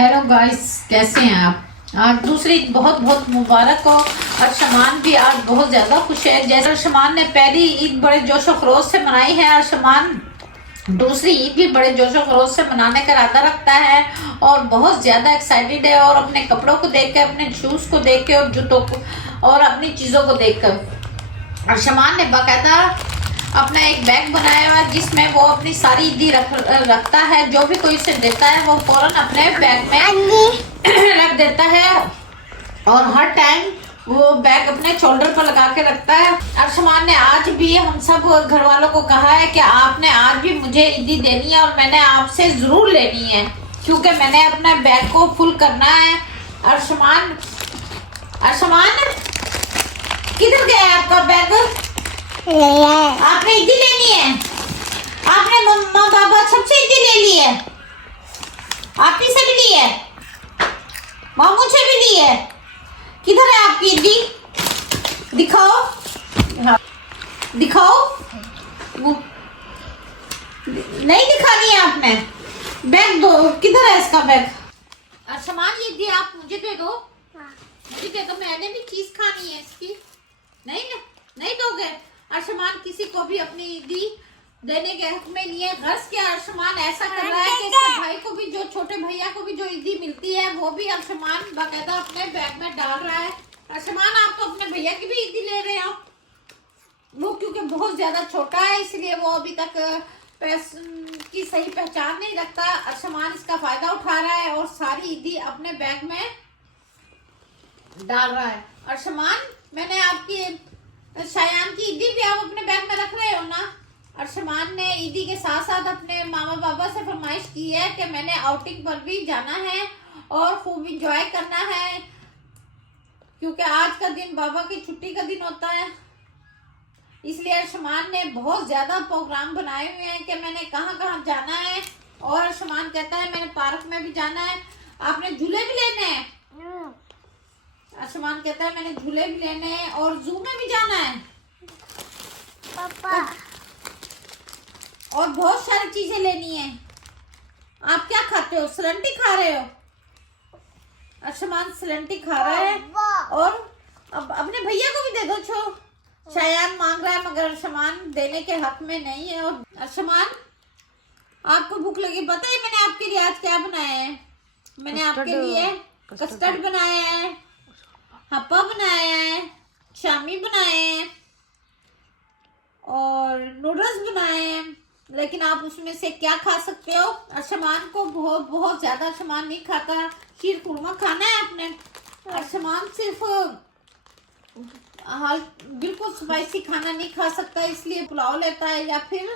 Hello guys, कैसे हैं आप। आज दूसरी बहुत बहुत मुबारक हो। अर्शमान भी आज बहुत ज़्यादा खुश है। जैसे अर्शमान ने पहली ईद बड़े जोश और खरोश से मनाई है, अर्शमान दूसरी ईद भी बड़े जोश और खरोश से मनाने का इरादा रखता है और बहुत ज़्यादा एक्साइटेड है। और अपने कपड़ों को देख के, अपने शूज़ को देख के और जूतों को और अपनी चीज़ों को देख कर अर्शमान ने बाकायदा अपना एक बैग बनाया हुआ है जिसमें वो अपनी सारी ईदी रखता है। जो भी कोई उसे देता है वो फौरन अपने बैग में रख देता है और हर टाइम वो बैग अपने शोल्डर पर लगा के रखता है। अर्शमान ने आज भी हम सब घर वालों को कहा है कि आपने आज भी मुझे ईदी देनी है और मैंने आपसे जरूर लेनी है, क्योंकि मैंने अपने बैग को फुल करना है। अर्शमान किधर गया आपका बैग? आपने ईदी लेनी है? आपने मम्मा पापा सबसे ईदी ले ली है? आप ही से भी ली है? मामू से भी ली है? किधर है आपकी ईदी? दिखाओ, दिखाओ। नहीं दिखानी है आपने? बैग दो, किधर है इसका बैग? अर्शमान ये ईदी आप मुझे दे दो। मुझे दे दो, मैंने भी चीज खानी है इसकी। नहीं दोगे? अर्शमान किसी को भी अपनी ईदी देने के हक में नहीं है। गर्ज के अर्शमान ऐसा कर रहा है कि इसके भाई को भी, जो छोटे भैया को भी जो ईदी मिलती है वो भी अर्शमान बाकायदा अपने बैग में डाल रहा है। अर्शमान आप तो अपने भैया की भी ईदी ले रहे हो। वो क्योंकि बहुत ज्यादा छोटा है इसलिए वो अभी तक की सही पहचान नहीं रखता। अर्शमान इसका फायदा उठा रहा है और सारी ईदी अपने बैग में डाल रहा है। अर्शमान, मैंने आपकी शायान की ईदी भी आप अपने बैग में रख रहे हो ना? अर्शमान ने ईदी के साथ साथ अपने मामा बाबा से फरमाइश की है कि मैंने आउटिंग पर भी जाना है और खूब इंजॉय करना है, क्योंकि आज का दिन बाबा की छुट्टी का दिन होता है। इसलिए अर्शमान ने बहुत ज्यादा प्रोग्राम बनाए हुए हैं कि मैंने कहाँ कहाँ जाना है। और अर्शमान कहता है मैंने पार्क में भी जाना है। आपने झूले भी लेने हैं? अर्शमान कहता है मैंने झूले भी लेने हैं और जू में भी जाना है पापा, और बहुत सारी चीजें लेनी है। आप क्या खाते हो? सलंटी खा रहे हो? अर्शमान सलंटी खा रहा है और अब अपने भैया को भी दे दो। शायान मांग रहा है मगर अर्शमान देने के हक में नहीं है। और अर्शमान, आपको भूख लगी? पता है मैंने आपके लिए आज क्या बनाया है? मैंने आपके लिए कस्टर्ड बनाया है, हप्पा बनाया है, शामी बनाए हैं और नूडल्स बनाए हैं। लेकिन आप उसमें से क्या खा सकते हो? अर्शमान को बहुत ज्यादा अर्शमान नहीं खाता। शीर खुरमा खाना है आपने? अर्शमान सिर्फ बिल्कुल स्पाइसी खाना नहीं खा सकता, इसलिए पुलाव लेता है या फिर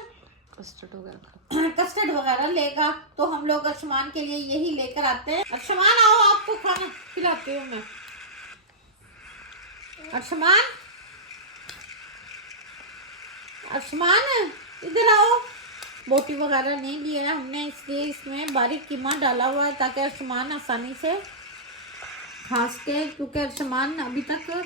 कस्टर्ड वगैरह लेगा। तो हम लोग अर्शमान के लिए यही लेकर आते हैं। अर्शमान आओ, आपको खाना खिलाती हूँ मैं। अर्शमान इधर आओ। बोटी वगैरह नहीं लिए है हमने, इसलिए इसमें बारीक कीमा डाला हुआ है ताकि अर्शमान आसानी से खा सके, क्योंकि अर्शमान अभी तक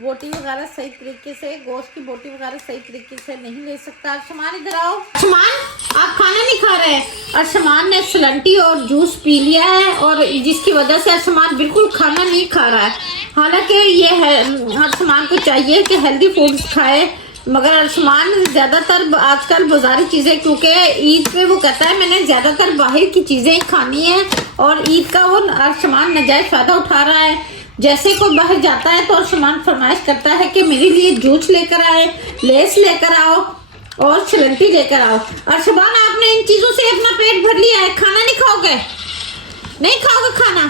बोटी वगैरह सही तरीके से, गोश्त की बोटी वगैरह सही तरीके से नहीं ले सकता। अर्शमान इधर आओ। अर्शमान, आप खाना नहीं खा रहे? अर्शमान ने सलंटी और जूस पी लिया है और जिसकी वजह से अर्शमान बिल्कुल खाना नहीं खा रहा है। हालांकि ये है, अर्शमान को चाहिए कि हेल्दी फूड्स खाए, मगर अर्शमान ज्यादातर आजकल बाजारी चीजें, क्योंकि ईद पे वो कहता है मैंने ज्यादातर बाहर की चीजें खानी है और ईद का वो अर्शमान नाजायज फायदा उठा रहा है। जैसे कोई बाहर जाता है तो अर्शमान फरमाइश करता है कि मेरे लिए जूस लेकर आए, लेस लेकर आओ और सलंटी लेकर आओ। अर्शमान, आपने इन चीजों से अपना पेट भर लिया है, खाना नहीं खाओगे? नहीं खाओगे खाना?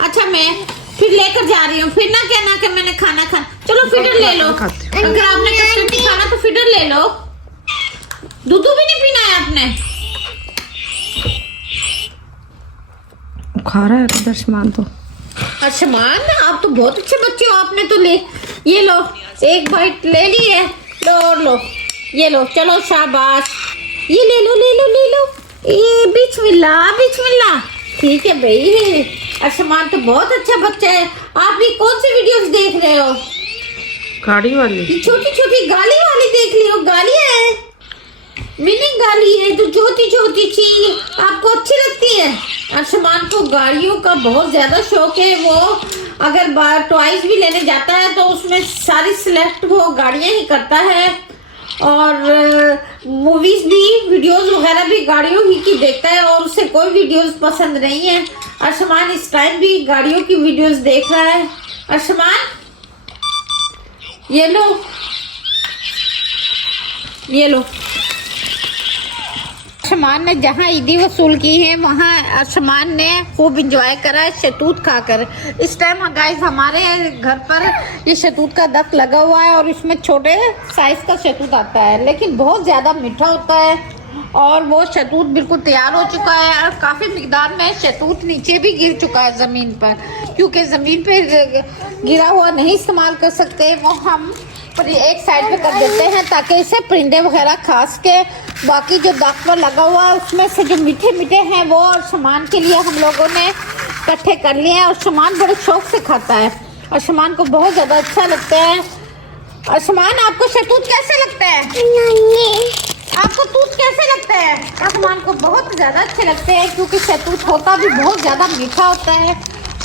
अच्छा, मैं फिर लेकर जा रही हूँ, फिर ना कहना कि मैंने खाना खाना। चलो फीडर ले लो, अगर आपने कस्टर्ड नहीं खाना तो फीडर ले लो। दूध भी नहीं पीना है आपने? खा रहा है अर्शमान तो। अर्शमान, आप तो बहुत अच्छे बच्चे हो। आपने तो ये लो, एक बाइट ले ली है, लो और लो, ये लो, चलो शाबाश, ये ले लो ले लो ले लो, ये बिस्मिल्लाह बिस्मिल्लाह। ठीक है भाई, अर्शमान तो बहुत अच्छा बच्चा है। आप ये कौन सी वीडियोस देख रहे हो? गाड़ी वाली, छोटी छोटी गाली वाली देख रही हो? गालियां है मीनिंग गाड़ी है जो छोटी छोटी चीज आपको अच्छी लगती है। अर्शमान को गाड़ियों का बहुत ज्यादा शौक है। वो अगर टॉयज भी लेने जाता है तो उसमें सारी सिलेक्ट वो गाड़ियां ही करता है, और मूवीज भी, वीडियोस वगैरह भी गाड़ियों ही की देखता है, और उसे कोई वीडियोस पसंद नहीं है। अर्शमान इस टाइम भी गाड़ियों की वीडियोस देख रहा है। अर्शमान ये लो, ये लो। अर्शमान ने जहाँ ईदी वसूल की है वहाँ अर्शमान ने खूब इंजॉय करा है शहतूत खाकर। इस टाइम गाइस हमारे घर पर ये शहतूत का दख्त लगा हुआ है, और इसमें छोटे साइज का शहतूत आता है, लेकिन बहुत ज़्यादा मीठा होता है। और वो शहतूत बिल्कुल तैयार हो चुका है, और काफ़ी मिकदार में शहतूत नीचे भी गिर चुका है ज़मीन पर, क्योंकि ज़मीन पर गिरा हुआ नहीं इस्तेमाल कर सकते, वो हम एक साइड पे कर देते हैं ताकि इसे परिंदे वगैरह खा सके। बाकी जो दाग पर लगा हुआ है उसमें से जो मीठे मीठे हैं वो और सामान के लिए हम लोगों ने इकट्ठे कर लिए हैं, और सामान बड़े शौक से खाता है, और सामान को बहुत ज़्यादा अच्छा लगता है। और सामान आपको शहतूत कैसे लगता है? आपको तूत कैसे लगता है? सामान को बहुत ज़्यादा अच्छे लगते हैं, क्योंकि शहतूत होता भी बहुत ज़्यादा मीठा होता है,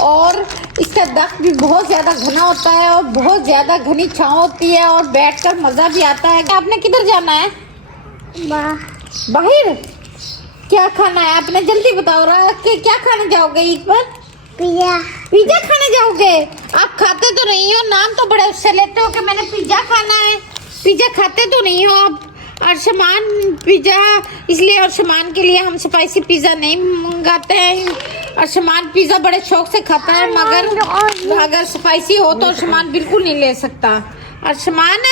और इसका दख्त भी बहुत ज़्यादा घना होता है, और बहुत ज़्यादा घनी छाँव होती है, और बैठकर मज़ा भी आता है। आपने किधर जाना है? बाहर। क्या खाना है? आपने जल्दी बताओ रहा कि क्या खाने जाओगे ईद पर? पिज़्ज़ा। पिज़्ज़ा खाने जाओगे? आप खाते तो नहीं हो, नाम तो बड़े उससे लेते हो कि मैंने पिज़्ज़ा खाना है। पिज़्ज़ा खाते तो नहीं हो आप। अर्शमान पिज़्ज़ा, इसलिए अर्शमान के लिए हम स्पाइसी पिज़्ज़ा नहीं मंगाते हैं। अर्शमान पिज़्ज़ा बड़े शौक से खाता है, मगर अगर स्पाइसी हो तो अर्शमान बिल्कुल नहीं ले सकता। अर्शमान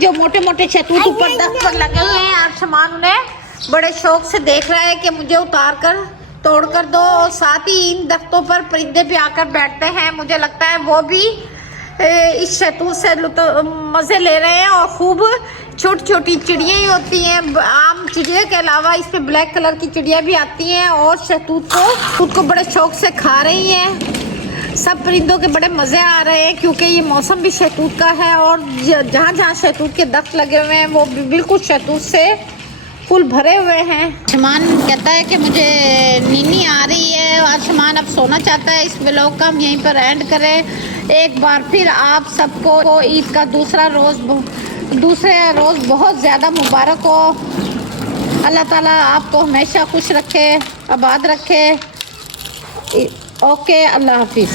जो मोटे मोटे शहतूत ऊपर दख्त पर लगे हुए हैं, अर्शमान उन्हें बड़े शौक से देख रहा है कि मुझे उतार कर तोड़ कर दो, और साथ ही इन दख्तों पर परिंदे भी आकर बैठते हैं। मुझे लगता है वो भी इस शहतूत से मज़े ले रहे हैं, और खूब छोटी छोटी चिड़िया ही होती हैं। आम चिड़िया के अलावा इस पे ब्लैक कलर की चिड़िया भी आती हैं, और शहतूत को बड़े शौक से खा रही हैं। सब परिंदों के बड़े मज़े आ रहे हैं, क्योंकि ये मौसम भी शहतूत का है, और जहाँ जहाँ शहतूत के दख्त लगे हुए हैं वो बिल्कुल शहतूत से फुल भरे हुए हैं। अर्शमान कहता है कि मुझे नींद आ रही है, अर्शमान अब सोना चाहता है। इस व्लॉग का हम यहीं पर एंड करें। एक बार फिर आप सबको ईद का दूसरे रोज़ बहुत ज़्यादा मुबारक हो। अल्लाह ताला आपको हमेशा खुश रखे, आबाद रखे। ओके, अल्लाह हाफिज़।